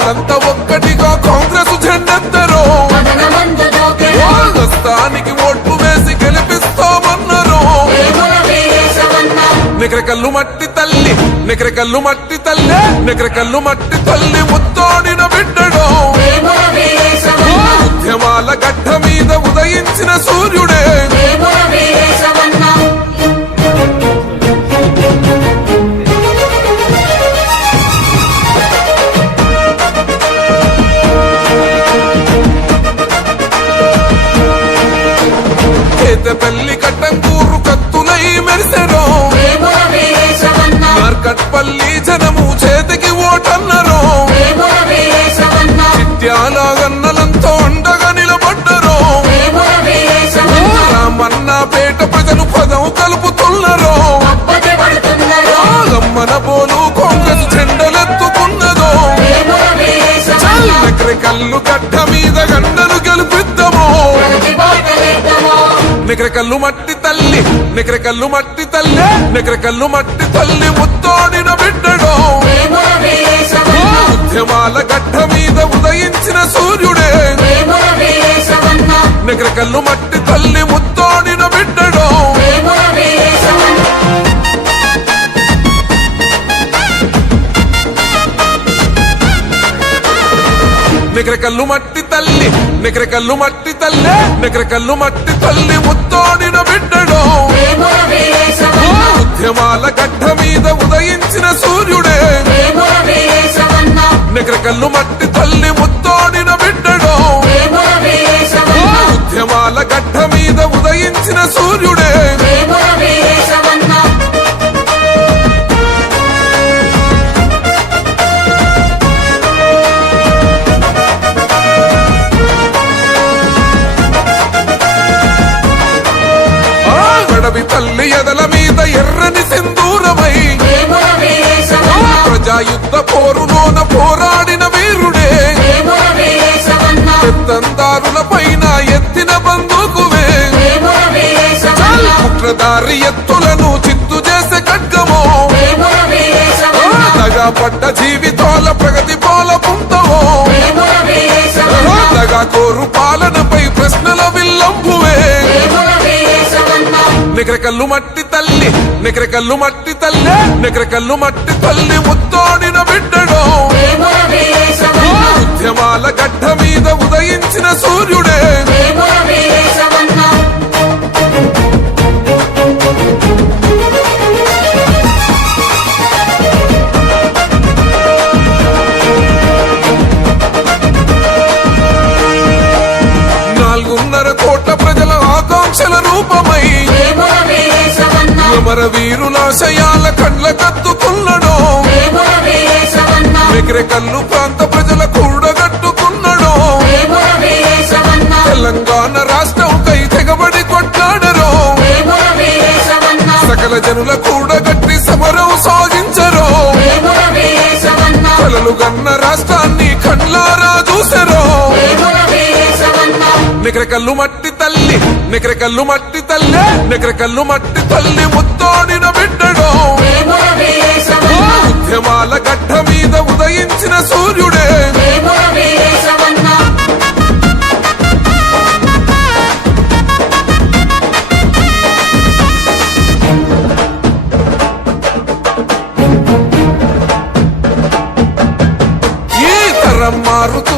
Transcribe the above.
రైతులంతా ఒక్కటిగా కాంగ్రెస్ జెండెత్తరు స్థానికి ఓట్లు వేసి గెలిపిస్తామన్నారు నికరకల్లు మట్టి తల్లి నికరకల్లు మట్టి తల్లి నికరకల్లు మట్టి తల్లి ముత్తోడిన బిడ్డడు ఉద్యమాల గడ్డ మీద ఉదయించిన సూర్యుడే పెళ్లి కట్టంగూరు కత్తులై మెరిసెను మార్కట్పల్లి జనము చేతికి ఓటన్నరు చిట్యాల గన్నలంతో అండగా నిలబడ్డరు రామన్న పేట ప్రజలు పదం కలుపుతున్నారు గమ్మన పోలు కాంగ్రెస్ జెండలెత్తుకున్నదో కల్లు గడ్డ మీద గండను గెలిపిద్దాము నికరకల్లు మట్టి తల్లి నికరకల్లు మట్టి తల్లి నికరకల్లు మట్టి తల్లి ముత్తోడిన బిడ్డడు ఉద్యమాల గడ్డ మీద ఉదయించిన సూర్యుడే నికరకల్లు మట్టి తల్లి ముత్తోడిన బిడ్డడు నికరకల్లు మట్టి తల్లి నికరకల్లు మట్టి తల్లి నికరకల్లు మట్టి తల్లి ముత్తోడిన బిడ్డడు ఉద్యమాల గడ్డ మీద ఉదయించిన సూర్యుడే నికరకల్లు మట్టి తల్లి ముత్తోడిన బిడ్డడు ఉద్యమాల గడ్డ మీద ఉదయించిన సూర్యుడే తల్లి ఎదల మీద ఎర్రని సింధూరమై ప్రజాయుద్ధ పోరులోన పోరాడిన వీరుడే పెత్తందారుల పైన ఎత్తిన బందూకువే కుట్రదారి ఎత్తులను చిత్తు చేసే ఖడ్గమో దగా పడ్డ జీవితాల ప్రగతి పోల పుంతవో దగా కోరు పాలనపై ప్రశ్నల విల్లంబువే నికరకల్లు మట్టి తల్లి నికరకల్లు మట్టి తల్లి నికరకల్లు మట్టి తల్లి ముత్తోడిన బిడ్డడు ఉద్యమాల గడ్డ మీద ఉదయించిన సూర్యుడే రూపమై అమర వీరులాశయాల కండ్ల కత్తుకున్నాడు నికరకల్లు ప్రాంత ప్రజల కూడగట్టుకున్నాడు తెలంగాణ రాష్ట్రంకై తెగబడి కొట్లాడరు సకల జనుల కూడగట్టి సమరం సాగించరు కలలు గన్న రాష్ట్రాన్ని కండ్లారా చూసరు నికరకల్లు మట్టి తల్లి నికరకల్లు మట్టి తల్లి నికరకల్లు మట్టి తల్లి ముత్తోడిన బిడ్డడు ఉద్యమాల గడ్డ మీద ఉదయించిన సూర్యుడే ఈ తరం మారుతూ